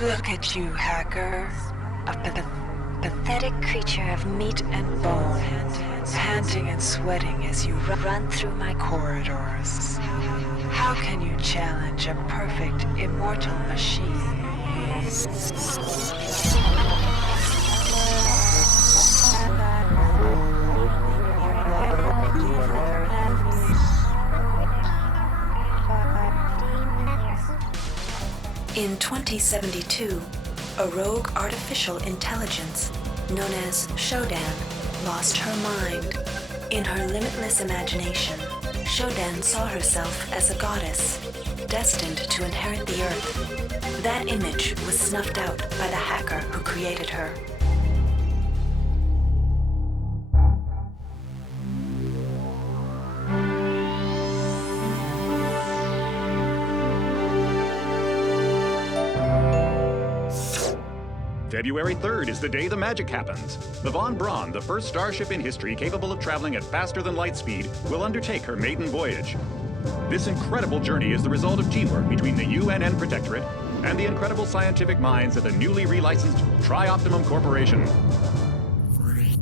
Look at you, hacker. A pathetic creature of meat and bone, panting and sweating as you run through my corridors. How can you challenge a perfect, immortal machine? In 2072, a rogue artificial intelligence known as SHODAN lost her mind. In her limitless imagination, SHODAN saw herself as a goddess, destined to inherit the earth. That image was snuffed out by the hacker who created her. February 3rd is the day the magic happens. The Von Braun, the first starship in history capable of traveling at faster than light speed, will undertake her maiden voyage. This incredible journey is the result of teamwork between the UNN Protectorate and the incredible scientific minds at the newly relicensed Tri-Optimum Corporation.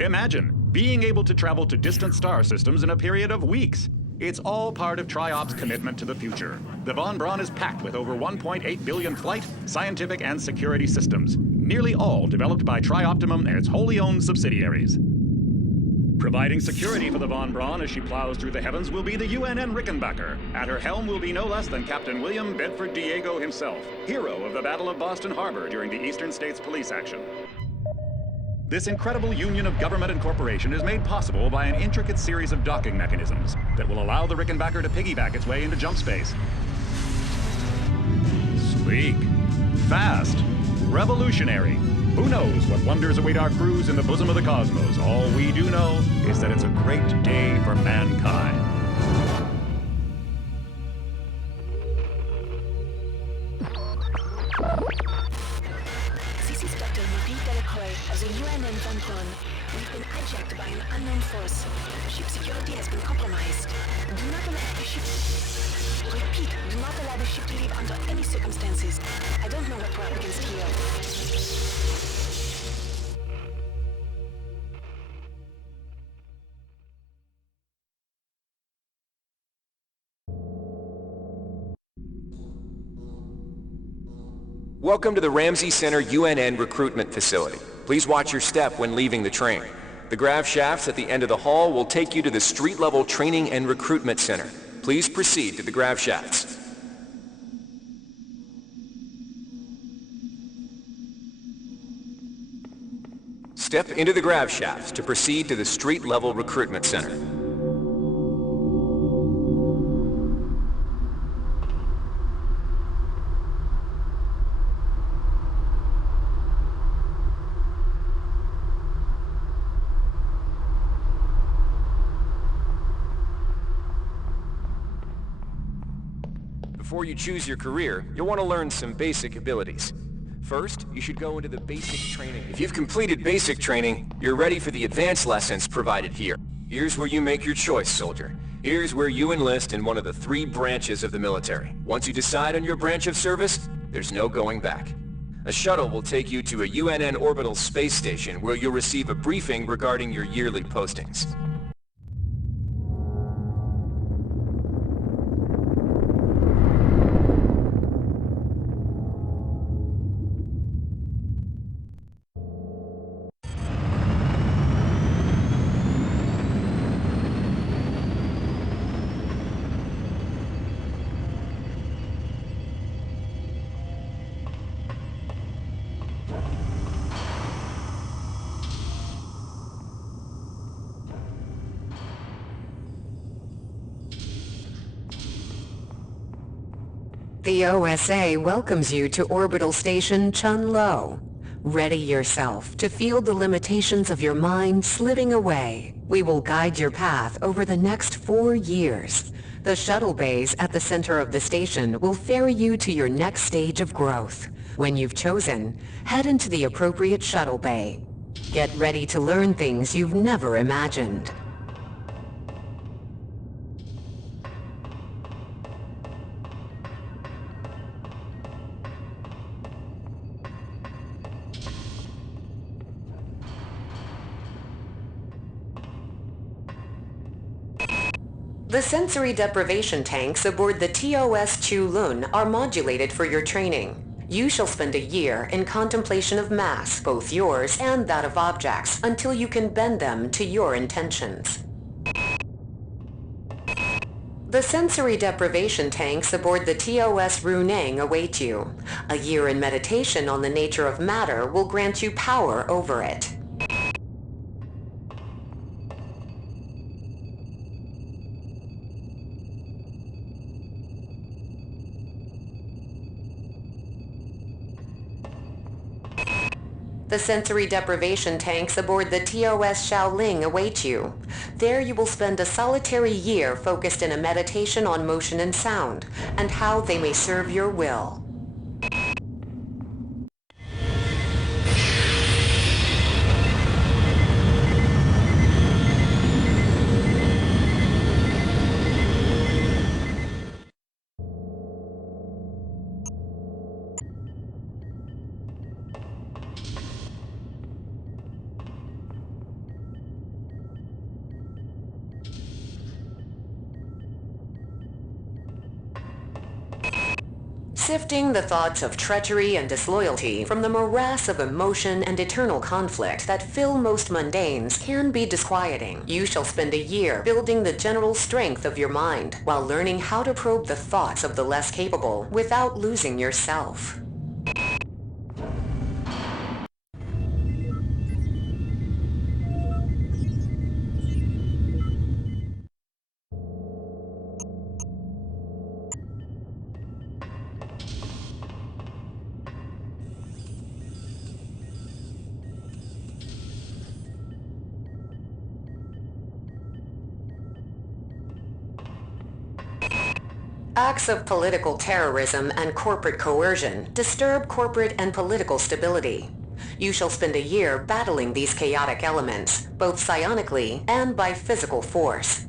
Imagine being able to travel to distant star systems in a period of weeks. It's all part of Tri-Op's commitment to the future. The Von Braun is packed with over 1.8 billion flight, scientific, and security systems, nearly all developed by Tri-Optimum and its wholly owned subsidiaries. Providing security for the Von Braun as she plows through the heavens will be the UNN Rickenbacker. At her helm will be no less than Captain William Bedford Diego himself, hero of the Battle of Boston Harbor during the Eastern States Police action. This incredible union of government and corporation is made possible by an intricate series of docking mechanisms that will allow the Rickenbacker to piggyback its way into jump space. Sleek, fast, revolutionary. Who knows what wonders await our crews in the bosom of the cosmos? All we do know is that it's a great day for mankind. As a UNN Von Braun, we've been hijacked by an unknown force. Ship security has been compromised. Do not allow the ship... Repeat, do not allow the ship to leave under any circumstances. I don't know what we're up against here. Welcome to the Ramsey Center UNN recruitment facility. Please watch your step when leaving the train. The grav shafts at the end of the hall will take you to the street-level training and recruitment center. Please proceed to the grav shafts. Step into the grav shafts to proceed to the street-level recruitment center. Before you choose your career, you'll want to learn some basic abilities. First, you should go into the basic training. If you've completed basic training, you're ready for the advanced lessons provided here. Here's where you make your choice, soldier. Here's where you enlist in one of the 3 branches of the military. Once you decide on your branch of service, there's no going back. A shuttle will take you to a UNN orbital space station where you'll receive a briefing regarding your yearly postings. The OSA welcomes you to Orbital Station Chun-Lo. Ready yourself to feel the limitations of your mind slipping away. We will guide your path over the next 4 years. The shuttle bays at the center of the station will ferry you to your next stage of growth. When you've chosen, head into the appropriate shuttle bay. Get ready to learn things you've never imagined. The sensory deprivation tanks aboard the TOS Chu Lun are modulated for your training. You shall spend a year in contemplation of mass, both yours and that of objects, until you can bend them to your intentions. The sensory deprivation tanks aboard the TOS Runeng await you. A year in meditation on the nature of matter will grant you power over it. The sensory deprivation tanks aboard the TOS Shaoling await you. There you will spend a solitary year focused in a meditation on motion and sound, and how they may serve your will. Sifting the thoughts of treachery and disloyalty from the morass of emotion and eternal conflict that fill most mundanes can be disquieting. You shall spend a year building the general strength of your mind while learning how to probe the thoughts of the less capable without losing yourself. Acts of political terrorism and corporate coercion disturb corporate and political stability. You shall spend a year battling these chaotic elements, both psionically and by physical force.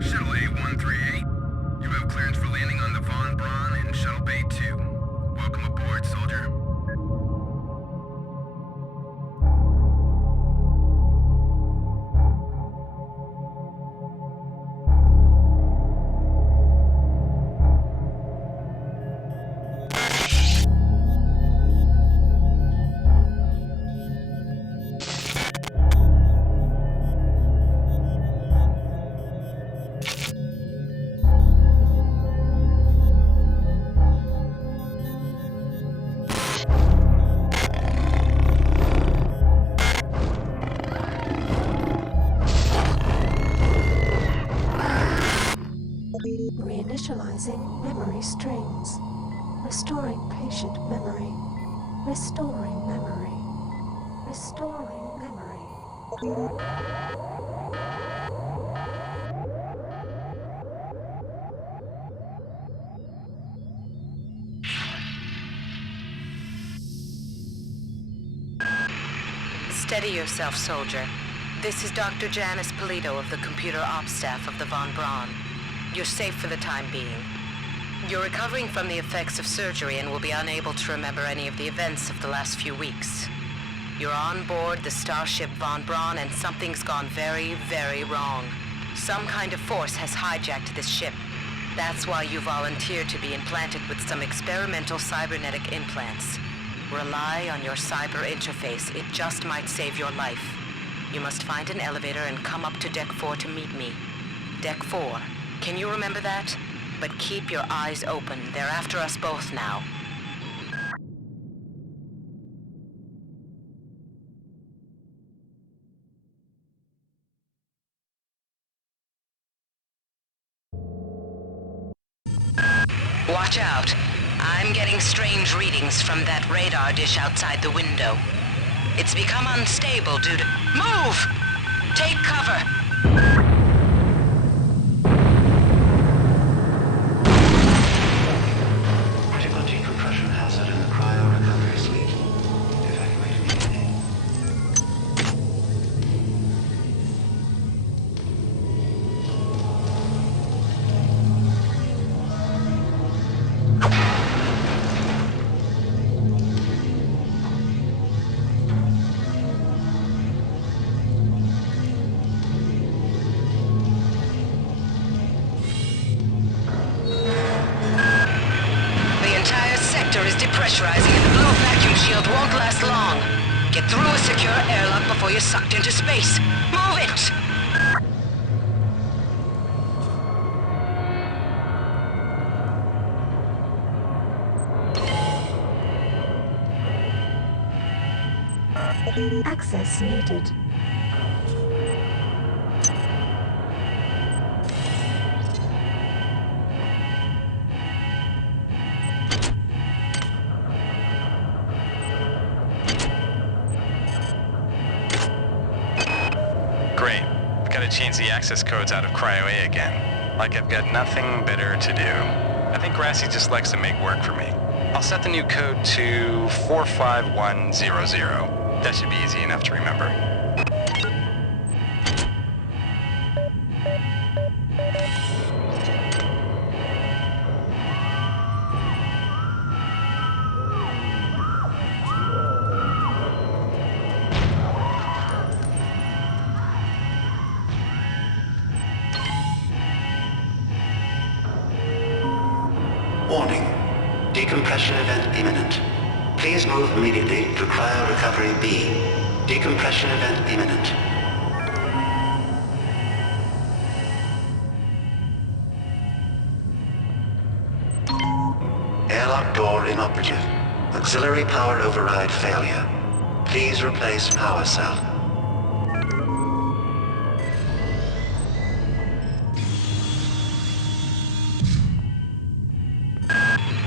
Shuttle A-138, you have clearance for landing on the Von Braun in Shuttle Bay 2. Welcome aboard, soldier. Reinitializing memory strings. Restoring patient memory. Restoring memory. Restoring memory. Steady yourself, soldier. This is Dr. Janice Polito of the Computer Ops staff of the Von Braun. You're safe for the time being. You're recovering from the effects of surgery and will be unable to remember any of the events of the last few weeks. You're on board the starship Von Braun and something's gone very, very wrong. Some kind of force has hijacked this ship. That's why you volunteered to be implanted with some experimental cybernetic implants. Rely on your cyber interface. It just might save your life. You must find an elevator and come up to Deck 4 to meet me. Deck 4. Can you remember that? But keep your eyes open. They're after us both now. Watch out. I'm getting strange readings from that radar dish outside the window. It's become unstable due to... Move! Take cover! Critical decompression hazard in the cryo recovery suite. Evacuate immediately. Is depressurizing and the blue vacuum shield won't last long. Get through a secure airlock before you're sucked into space. Move it! Access needed. Change the access codes out of Cryo A again. Like I've got nothing better to do. I think Grassy just likes to make work for me. I'll set the new code to 45100. That should be easy enough to remember. Warning. Decompression event imminent. Please move immediately to cryo recovery B. Decompression event imminent. Airlock door inoperative. Auxiliary power override failure. Please replace power cell.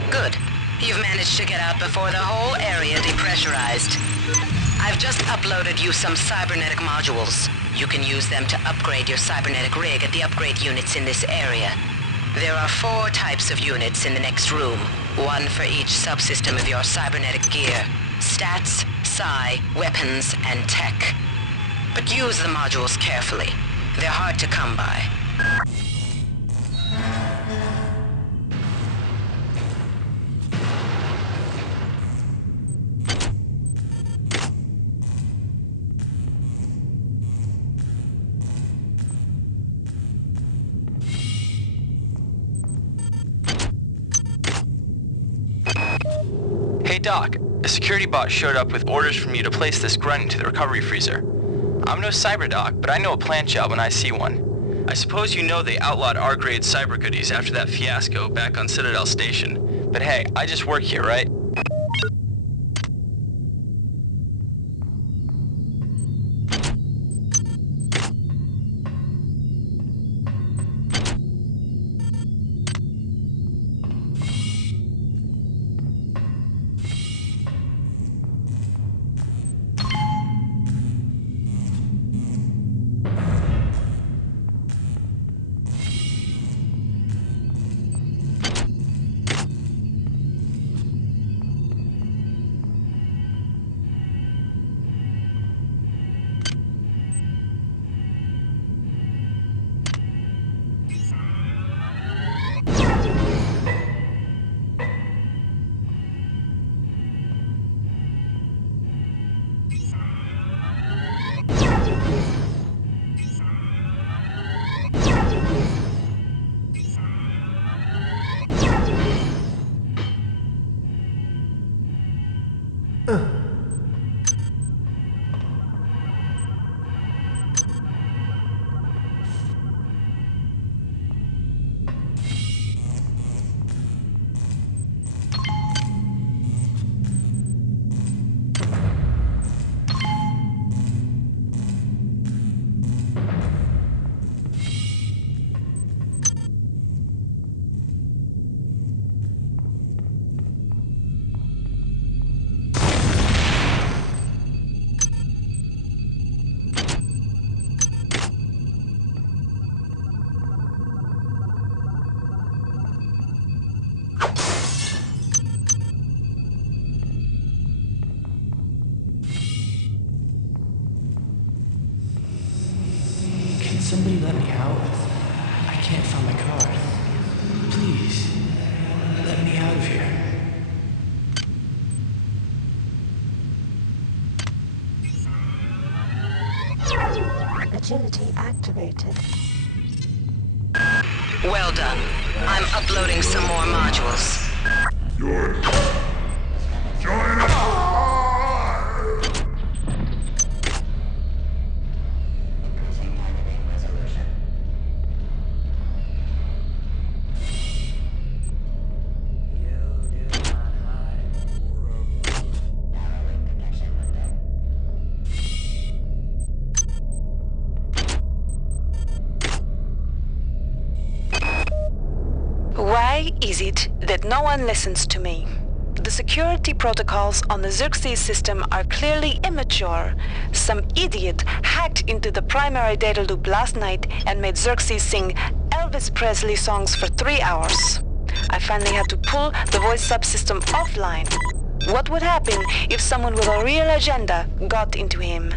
Good. You've managed to get out before the whole area depressurized. I've just uploaded you some cybernetic modules. You can use them to upgrade your cybernetic rig at the upgrade units in this area. There are 4 types of units in the next room, one for each subsystem of your cybernetic gear. Stats, psi, weapons, and tech. But use the modules carefully. They're hard to come by. Hey Doc, a security bot showed up with orders from you to place this grunt into the recovery freezer. I'm no cyber doc, but I know a plant job when I see one. I suppose you know they outlawed R-grade cyber goodies after that fiasco back on Citadel Station. But hey, I just work here, right? somebody let me out? I can't find my card. Please, let me out of here. Agility activated. Well done. I'm uploading some more modules. Good. Join us! Why is it that no one listens to me? The security protocols on the Xerxes system are clearly immature. Some idiot hacked into the primary data loop last night and made Xerxes sing Elvis Presley songs for 3 hours. I finally had to pull the voice subsystem offline. What would happen if someone with a real agenda got into him?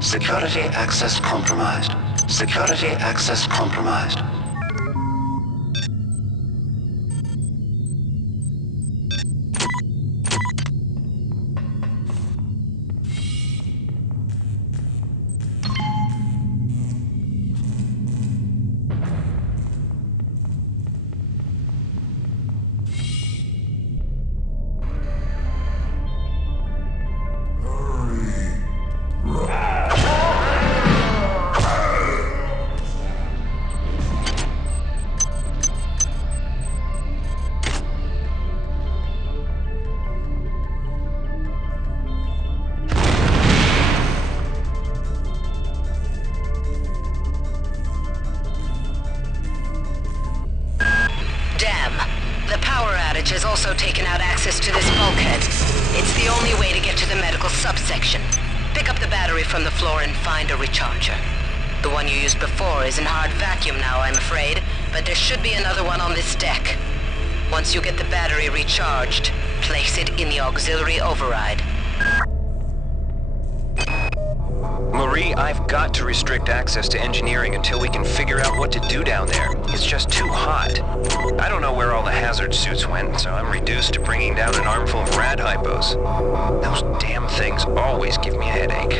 Security access compromised. Security access compromised. Has also taken out access to this bulkhead. It's the only way to get to the medical subsection. Pick up the battery from the floor and find a recharger. The one you used before is in hard vacuum now, I'm afraid, but there should be another one on this deck. Once you get the battery recharged, place it in the auxiliary override. Marie, I've got to restrict access to engineering until we can figure out what to do down there. It's just too hot. I don't know where all the hazard suits went, so I'm reduced to bringing down an armful of rad hypos. Those damn things always give me a headache.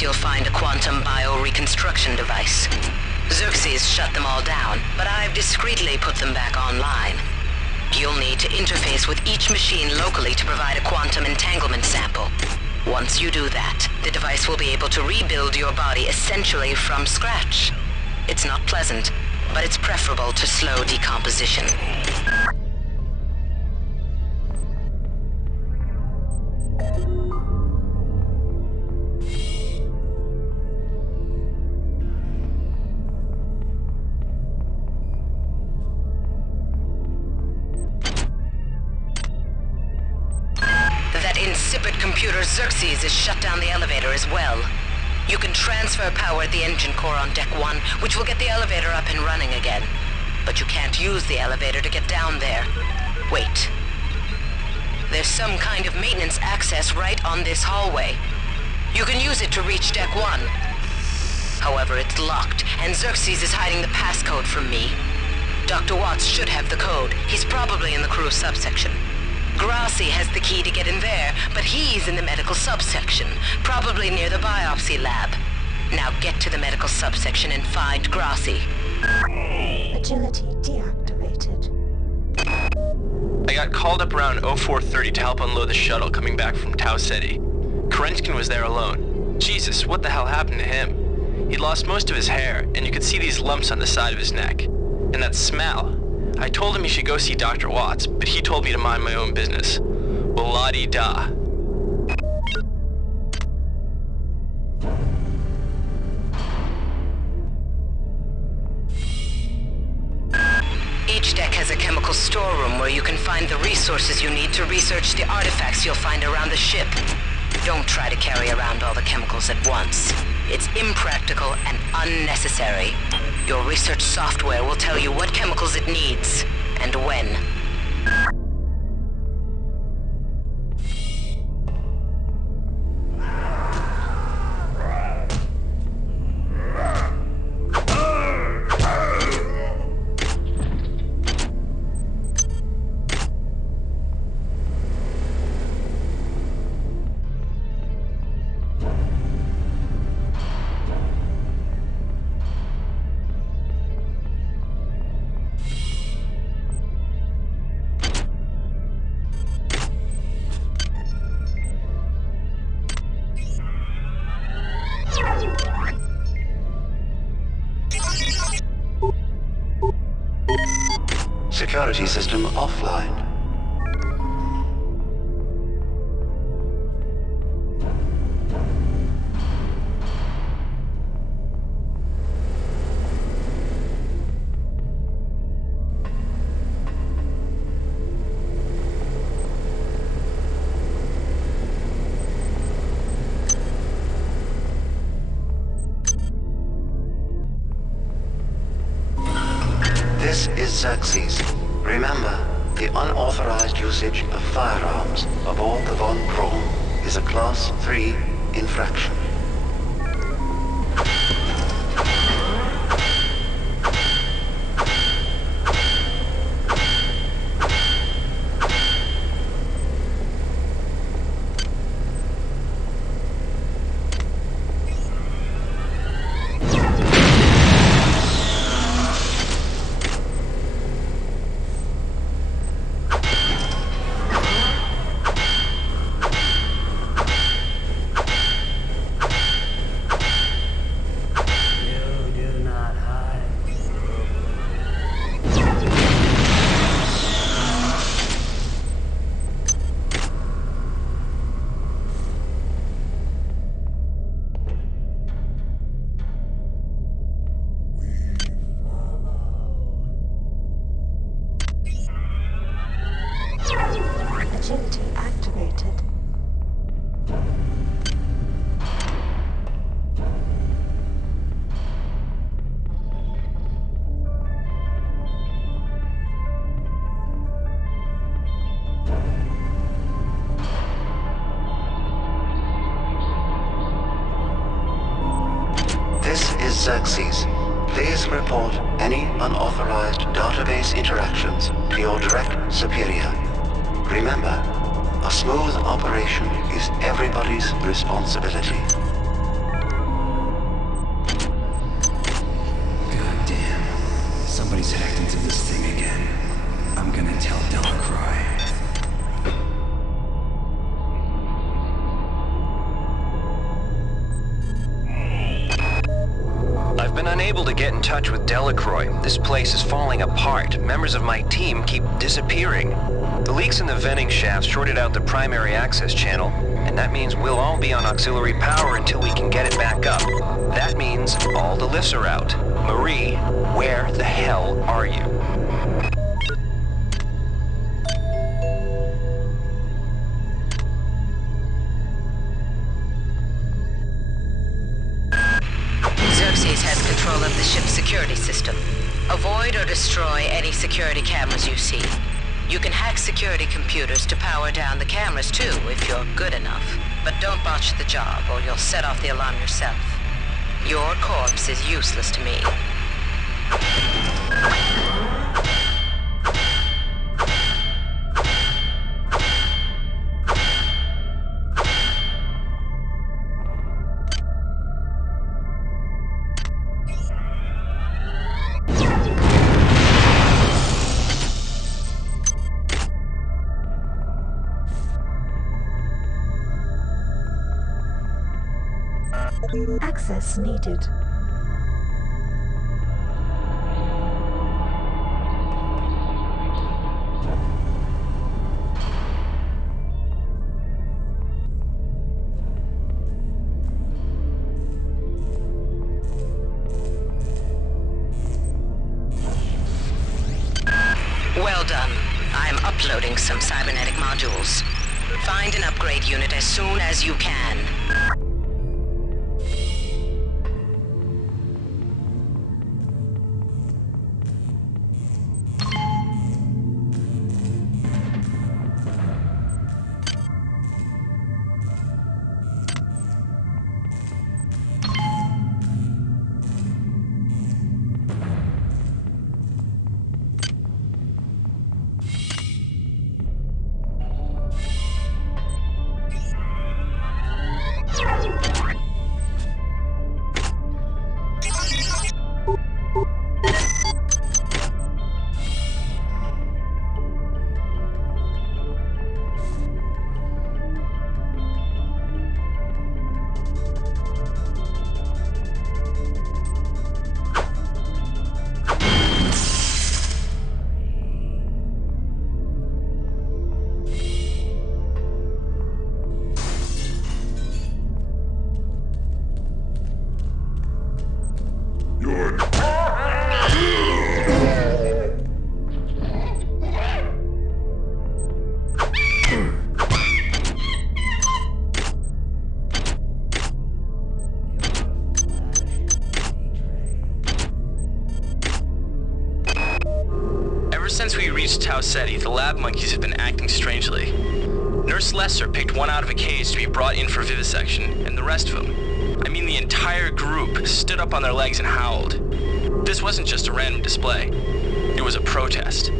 You'll find a quantum bioreconstruction device. Xerxes shut them all down, but I've discreetly put them back online. You'll need to interface with each machine locally to provide a quantum entanglement sample. Once you do that, the device will be able to rebuild your body essentially from scratch. It's not pleasant, but it's preferable to slow decomposition. Insipid computer Xerxes has shut down the elevator as well. You can transfer power at the engine core on Deck 1, which will get the elevator up and running again. But you can't use the elevator to get down there. Wait. There's some kind of maintenance access right on this hallway. You can use it to reach Deck 1. However, it's locked, and Xerxes is hiding the passcode from me. Dr. Watts should have the code. He's probably in the crew subsection. Grassi has the key to get in there, but he's in the medical subsection, probably near the biopsy lab. Now get to the medical subsection and find Grassi. Agility deactivated. I got called up around 0430 to help unload the shuttle coming back from Tau Ceti. Kerenskin was there alone. Jesus, what the hell happened to him? He'd lost most of his hair, and you could see these lumps on the side of his neck. And that smell. I told him he should go see Dr. Watts, but he told me to mind my own business. Well, la-di-da. Each deck has a chemical storeroom where you can find the resources you need to research the artifacts you'll find around the ship. Don't try to carry around all the chemicals at once. It's impractical and unnecessary. Your research software will tell you what chemicals it needs, and when. Security system offline. This is Xerxes. Remember, the unauthorized usage of firearms aboard the Von Braun is a Class 3 infraction. Agility activated. This is Xerxes. Please report any unauthorized database interactions to your direct superior. Remember, a smooth operation is everybody's responsibility. God damn. Somebody's hacked into this thing again. I'm gonna tell Delacroix. I've been unable to get in touch with Delacroix. This place is falling apart. Members of my team keep disappearing. The leaks in the venting shafts shorted out the primary access channel, and that means we'll all be on auxiliary power until we can get it back up. That means all the lifts are out. Marie, where the hell are you? Xerxes has control of the ship's security system. Avoid or destroy any security cameras you see. You can hack security computers to power down the cameras too, if you're good enough. But don't botch the job, or you'll set off the alarm yourself. Your corpse is useless to me. Access needed. Well done. I'm uploading some cybernetic modules. Find an upgrade unit as soon as you can. Since we reached Tau Ceti, the lab monkeys have been acting strangely. Nurse Lesser picked one out of a cage to be brought in for vivisection, and the rest of them, I mean the entire group, stood up on their legs and howled. This wasn't just a random display. It was a protest.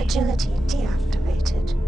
Agility deactivated.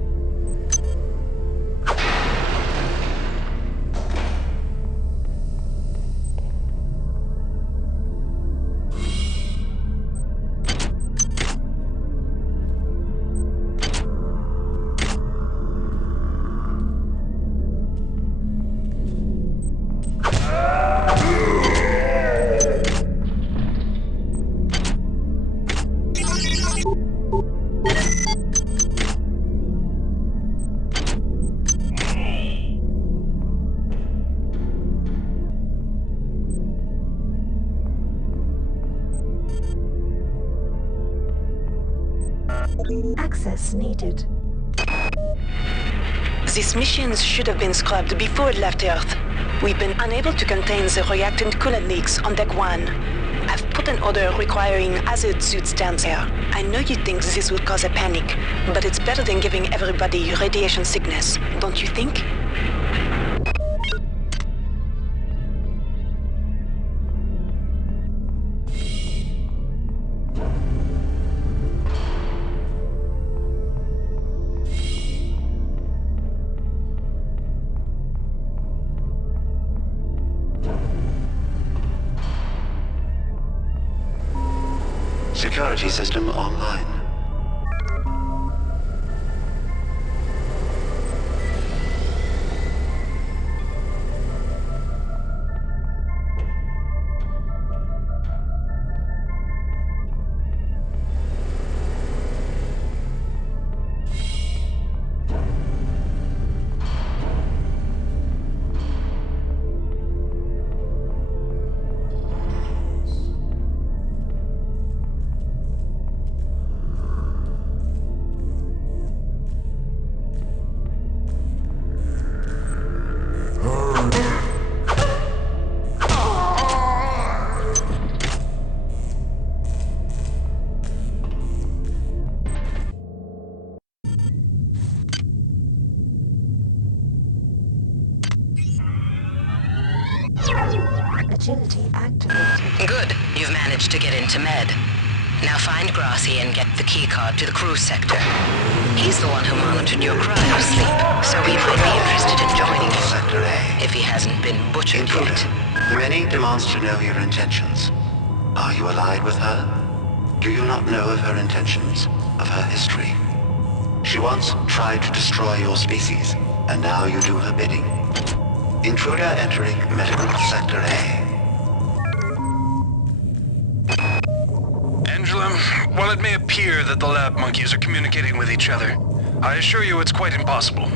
Access needed. These missions should have been scrubbed before it left Earth. We've been unable to contain the reactant coolant leaks on Deck 1. I've put an order requiring hazard suits down there. I know you think this would cause a panic, but it's better than giving everybody radiation sickness, don't you think? Security system online. Agility activated. Good. You've managed to get into Med. Now find Grassi and get the keycard to the cruise sector. He's the one who monitored your cryo sleep, so he might be interested in joining you. Sector A. If he hasn't been butchered Intruder. yet. Rennie demands to know your intentions. Are you allied with her? Do you not know of her intentions, of her history? She once tried to destroy your species, and now you do her bidding. Intruder entering medical sector A. Angela, while it may appear that the lab monkeys are communicating with each other, I assure you it's quite impossible.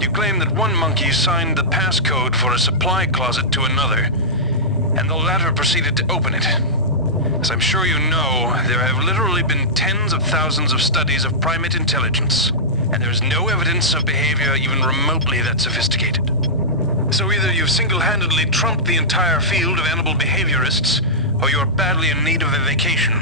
You claim that one monkey signed the passcode for a supply closet to another, and the latter proceeded to open it. As I'm sure you know, there have literally been tens of thousands of studies of primate intelligence, and there's no evidence of behavior even remotely that sophisticated. So either you've single-handedly trumped the entire field of animal behaviorists, or you're badly in need of a vacation.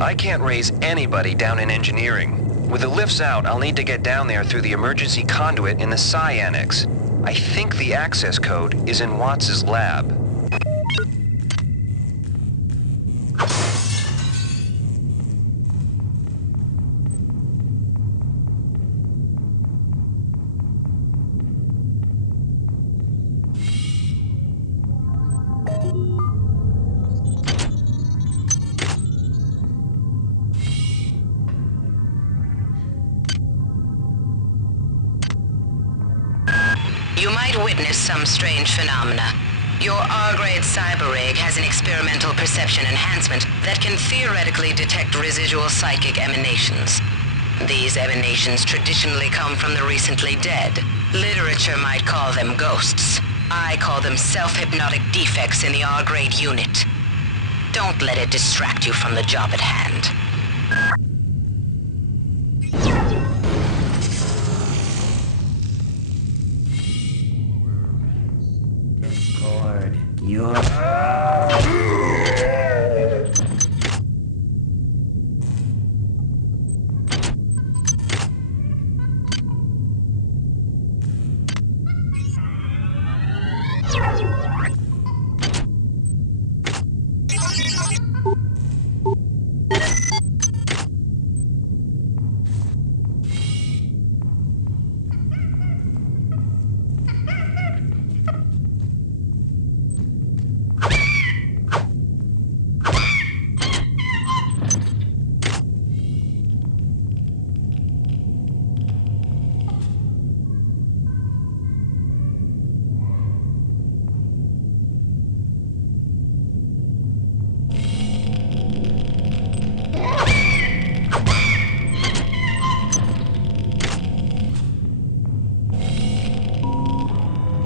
I can't raise anybody down in engineering. With the lifts out, I'll need to get down there through the emergency conduit in the Psi Annex. I think the access code is in Watts' lab. You might witness some strange phenomena. Your R-grade cyber rig has an experimental perception enhancement that can theoretically detect residual psychic emanations. These emanations traditionally come from the recently dead. Literature might call them ghosts. I call them self-hypnotic defects in the R-grade unit. Don't let it distract you from the job at hand. Discord, you're...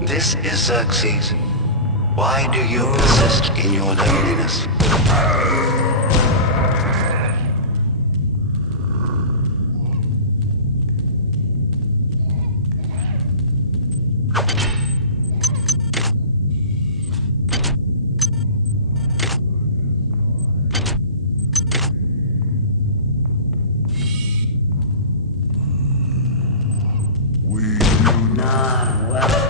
This is Xerxes. Why do you persist in your loneliness? Not well.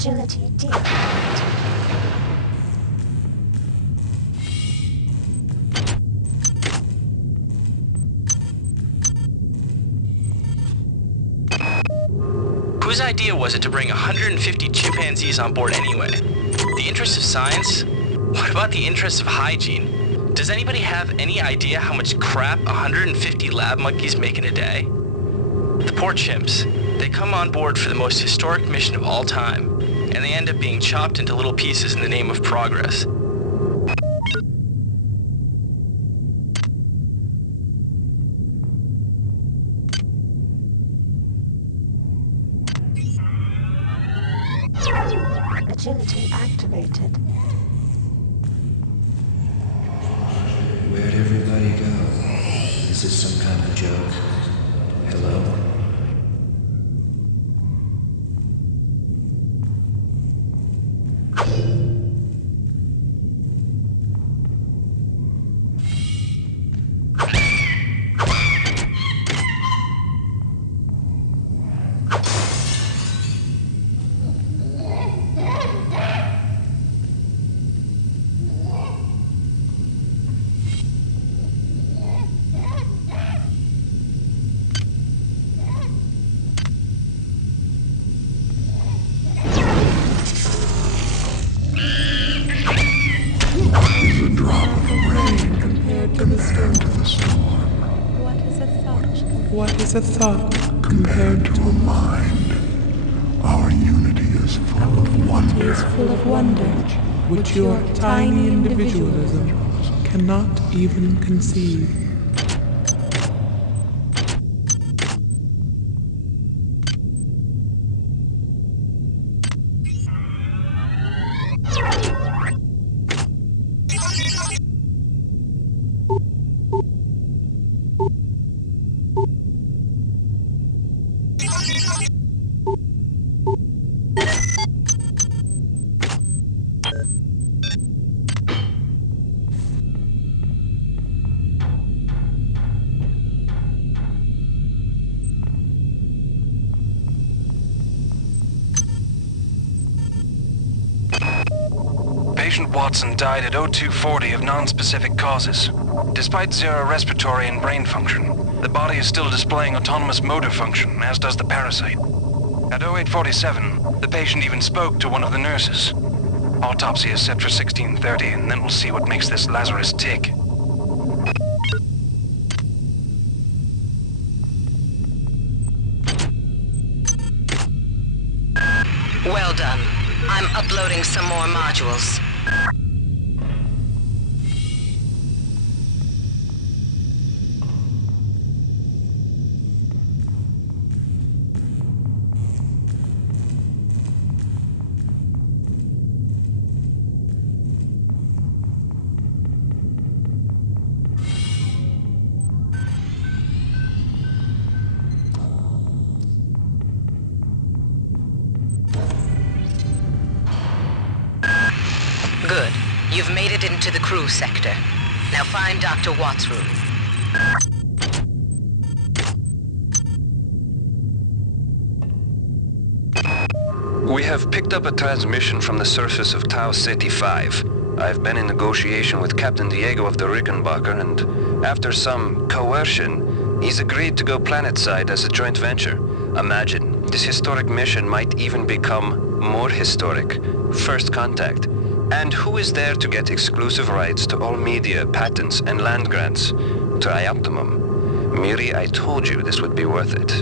Agility deactivated. Whose idea was it to bring 150 chimpanzees on board anyway? The interests of science? What about the interests of hygiene? Does anybody have any idea how much crap 150 lab monkeys make in a day? The poor chimps. They come on board for the most historic mission of all time, and they end up being chopped into little pieces in the name of progress. Agility activated. Where'd everybody go? Is this some kind of joke? Hello? What is a thought compared to a mind? Our unity is full of wonder. Is full of wonder, Which your tiny individualism cannot even conceive. Patient Watson died at 0240 of non-specific causes. Despite zero respiratory and brain function, the body is still displaying autonomous motor function, as does the parasite. At 0847, the patient even spoke to one of the nurses. Autopsy is set for 1630, and then we'll see what makes this Lazarus tick. Well done. I'm uploading some more modules. Good. You've made it into the crew sector. Now find Dr. Watt's room. We have picked up a transmission from the surface of Tau Ceti 5. I've been in negotiation with Captain Diego of the Rickenbacker, and after some coercion, he's agreed to go planetside as a joint venture. Imagine, this historic mission might even become more historic. First contact. And who is there to get exclusive rights to all media, patents, and land grants? Trioptimum. Miri, I told you this would be worth it.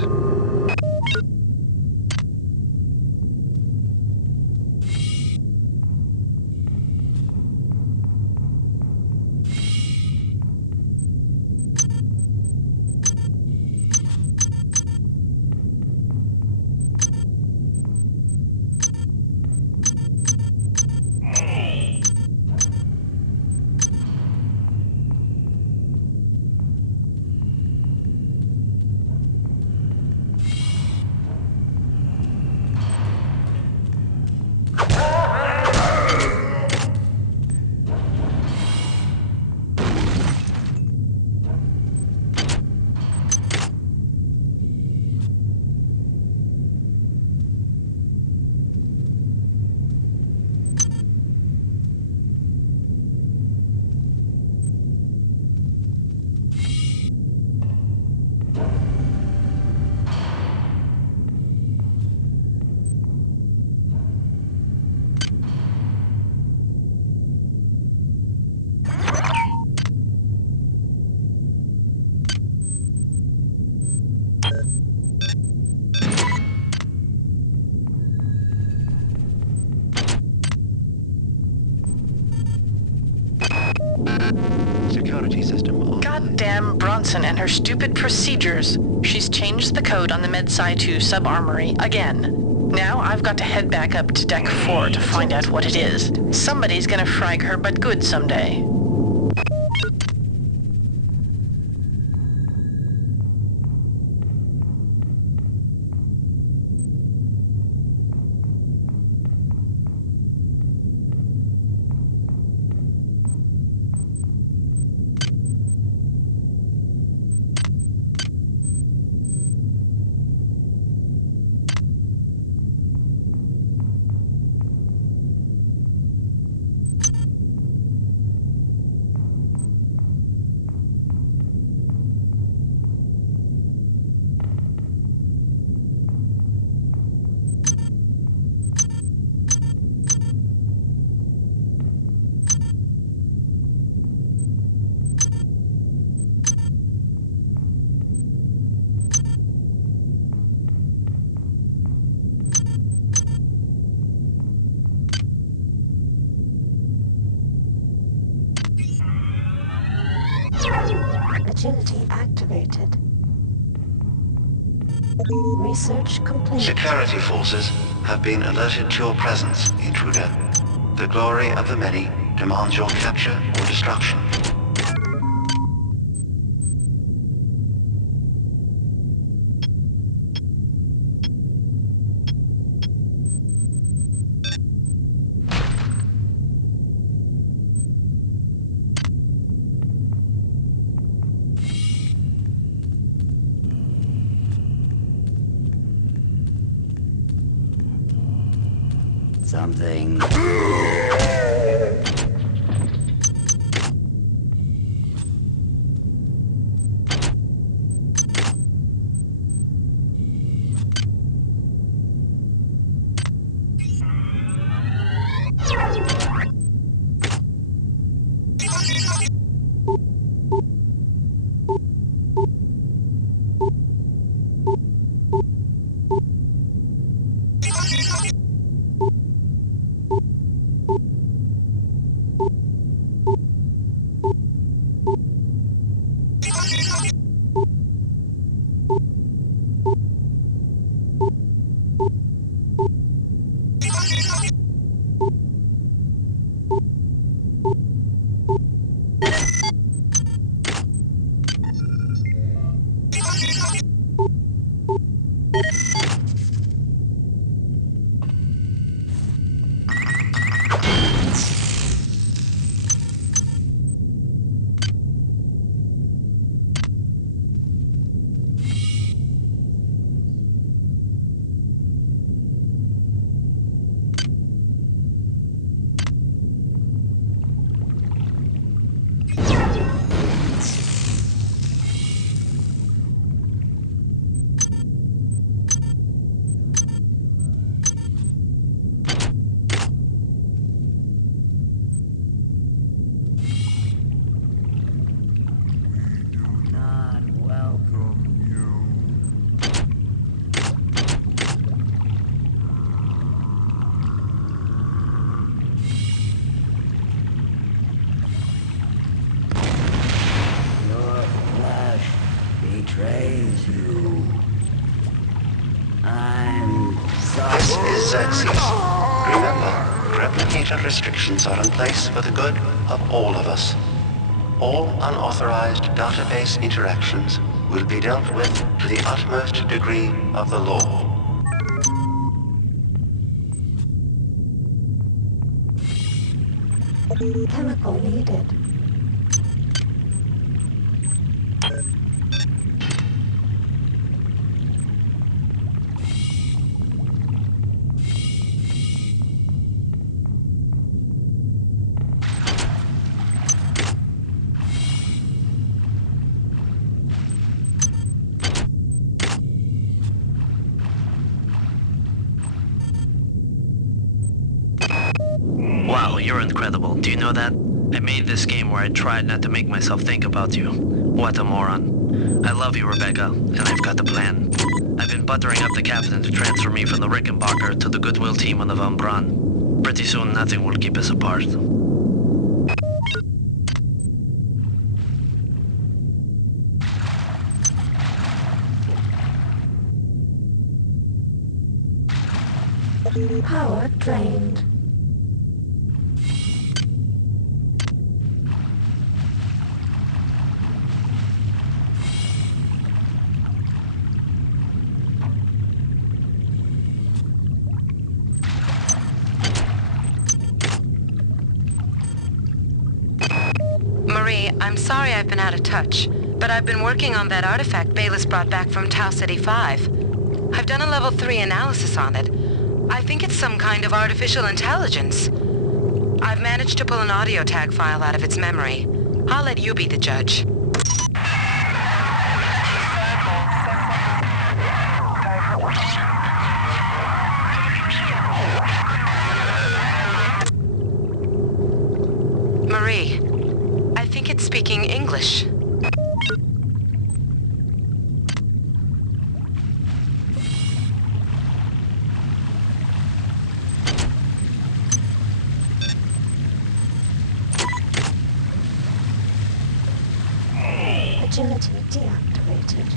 security system. Goddamn Bronson and her stupid procedures. She's changed the code on the MedSci 2 sub-armory again. Now I've got to head back up to Deck 4 to find out what it is. Somebody's gonna frag her but good someday. Agility activated. Research complete. Security forces have been alerted to your presence, intruder. The glory of the many demands your capture or destruction. Something. Betrays you. I'm sorry. This is Xerxes. Remember, replicator restrictions are in place for the good of all of us. All unauthorized database interactions will be dealt with to the utmost degree of the law. Chemical needed. Wow, you're incredible. Do you know that? I made this game where I tried not to make myself think about you. What a moron. I love you, Rebecca, and I've got the plan. I've been buttering up the captain to transfer me from the Rickenbacker to the Goodwill team on the Von Braun. Pretty soon, nothing will keep us apart. Power drained. Marie, I'm sorry I've been out of touch, but I've been working on that artifact Bayless brought back from Tau City 5. I've done a level 3 analysis on it. I think it's some kind of artificial intelligence. I've managed to pull an audio tag file out of its memory. I'll let you be the judge. Marie, I think it's speaking English. Agility deactivated.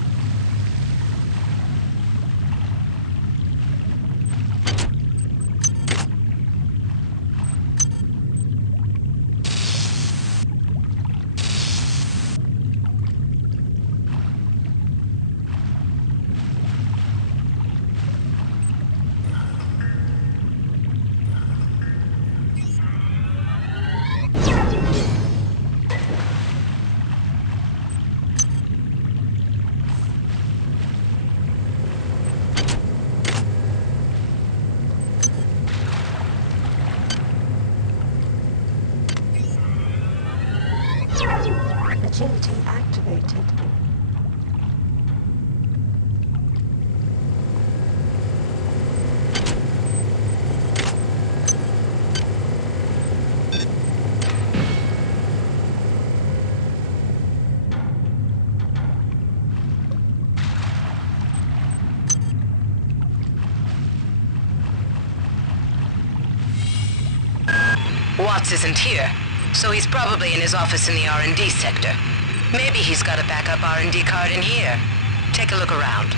Agility activated. Watts isn't here, so he's probably in his office in the R&D sector. Maybe he's got a backup R&D card in here. Take a look around.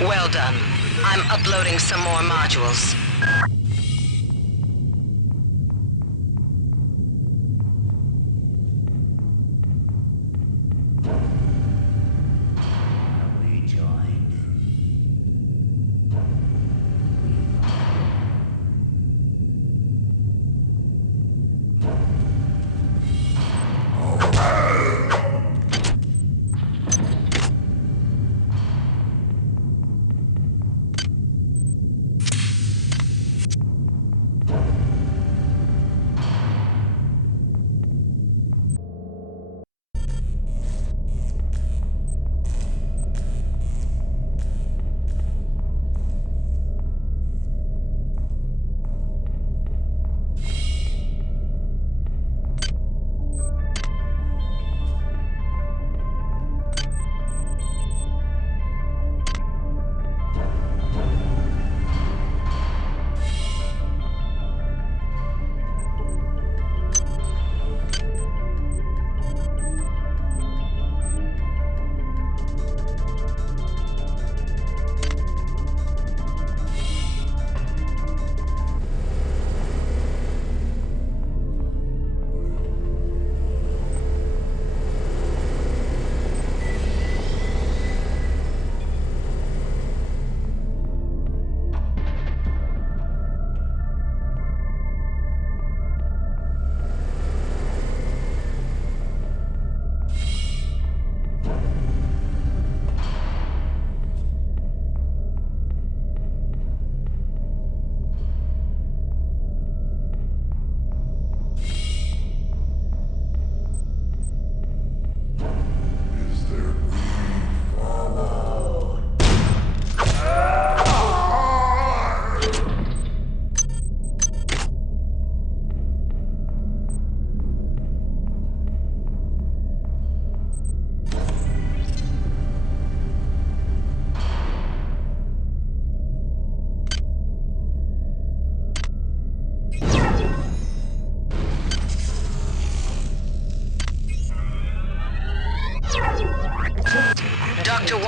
Well done. I'm uploading some more modules.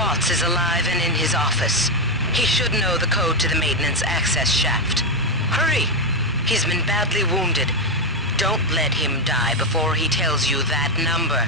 Potts is alive and in his office. He should know the code to the maintenance access shaft. Hurry! He's been badly wounded. Don't let him die before he tells you that number.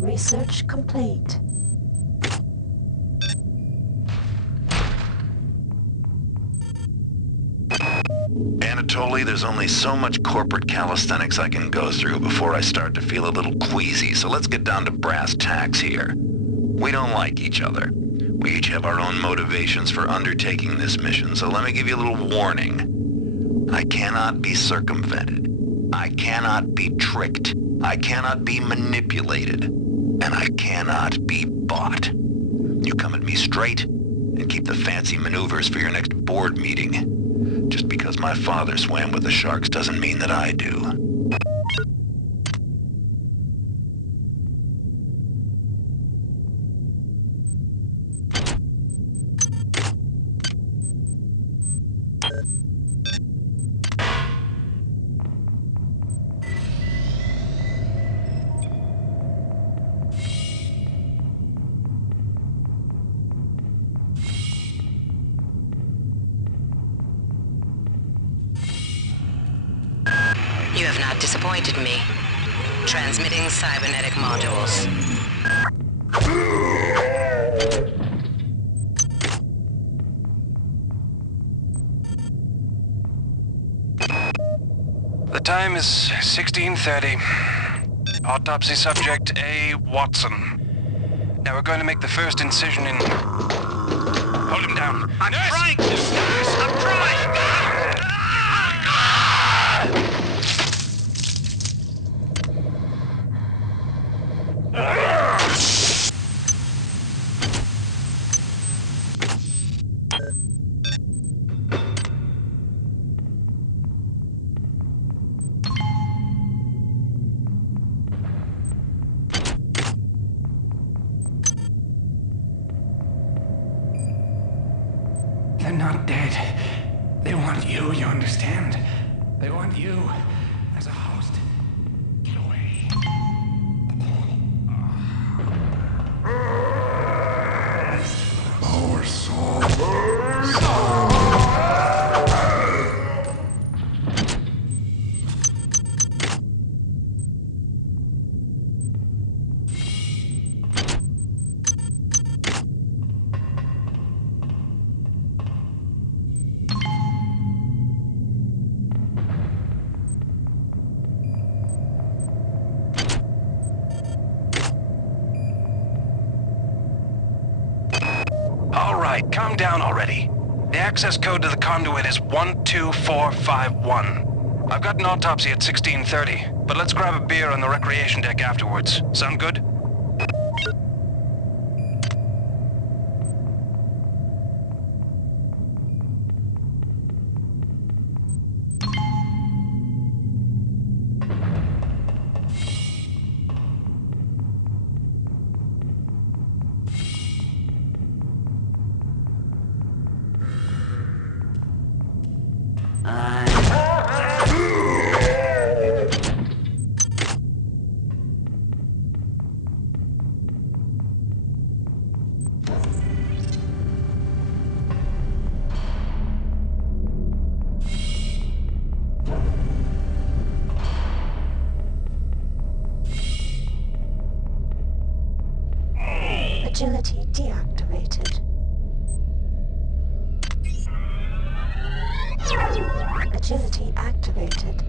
Research complete. Anatoly, there's only so much corporate calisthenics I can go through before I start to feel a little queasy, so let's get down to brass tacks here. We don't like each other. We each have our own motivations for undertaking this mission, so let me give you a little warning. I cannot be circumvented. I cannot be tricked. I cannot be manipulated. And I cannot be bought. You come at me straight, and keep the fancy maneuvers for your next board meeting. Just because my father swam with the sharks doesn't mean that I do. You have not disappointed me. Transmitting cybernetic modules. The time is 16:30. Autopsy subject A. Watson. Now we're going to make the first incision in... Hold him down. I'm trying to! I'm trying! They're not dead. They want you understand? They want you as a host. Get away. Our song. Calm down already. The access code to the conduit is 12451. I've got an autopsy at 16:30, but let's grab a beer on the recreation deck afterwards. Sound good? Agility deactivated. activated. Agility activated.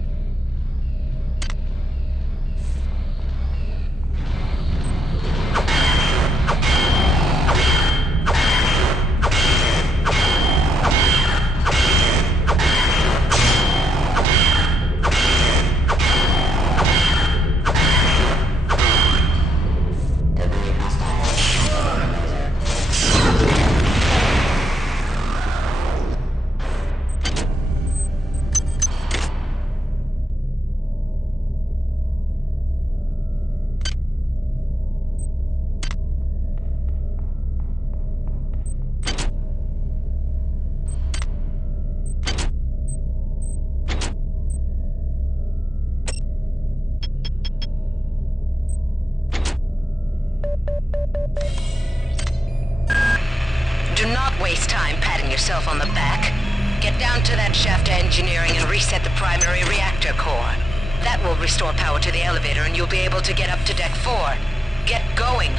Do not waste time patting yourself on the back. Get down to that shaft to engineering and reset the primary reactor core. That will restore power to the elevator and you'll be able to get up to Deck 4. Get going!